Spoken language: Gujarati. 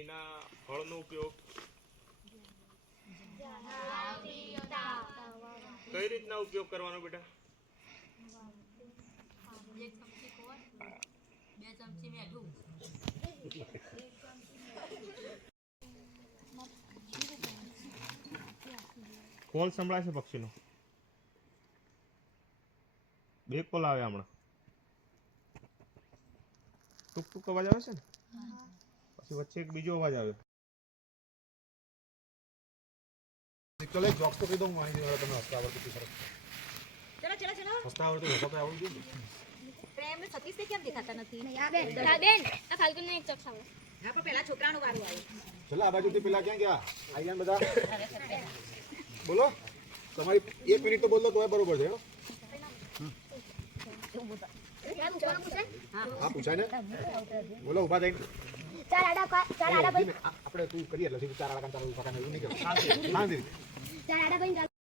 એના ફળનો ઉપયોગ કઈ રીતના ઉપયોગ કરવાનો બેટા? 1 ચમચી ગોળ, 2 ચમચી મીઠું. કોલ સંભળાય છે પક્ષીનો? બે કોલ આવે હમણાં. ટૂંક ટૂંક અવાજ આવે છે ને, પછી વચ્ચે એક બીજો અવાજ આવ્યો. चलो एक जॉक्स तो कह दूंगा वहीं वाला तुम्हें हंसता आवड़ती थी सर चलो चलो चलो हंसता आवड़ती हंसता तो आवड़ती थी પ્રેમ ને સતીશ ને કેમ દેખાતા નથી? આ બેન આ ફાલ્ગુ ને એક ચોક ખાવ. હા પણ પેલા છોકરાનું વારું આવ્યું. चलो आ बाजू थी पिला क्या क्या आई जान बता बोलो तुम्हारी 1 मिनट तो बोल दो तो है बरोबर है हाँ पूछा ने बोलो उभा जाइन ચાર આડા ભાઈ આપણે તું કરીએ એટલે 4 આડા કામ ચાલુ ફાકા નહીં કરો શાંતિ ચાર આડા ભાઈ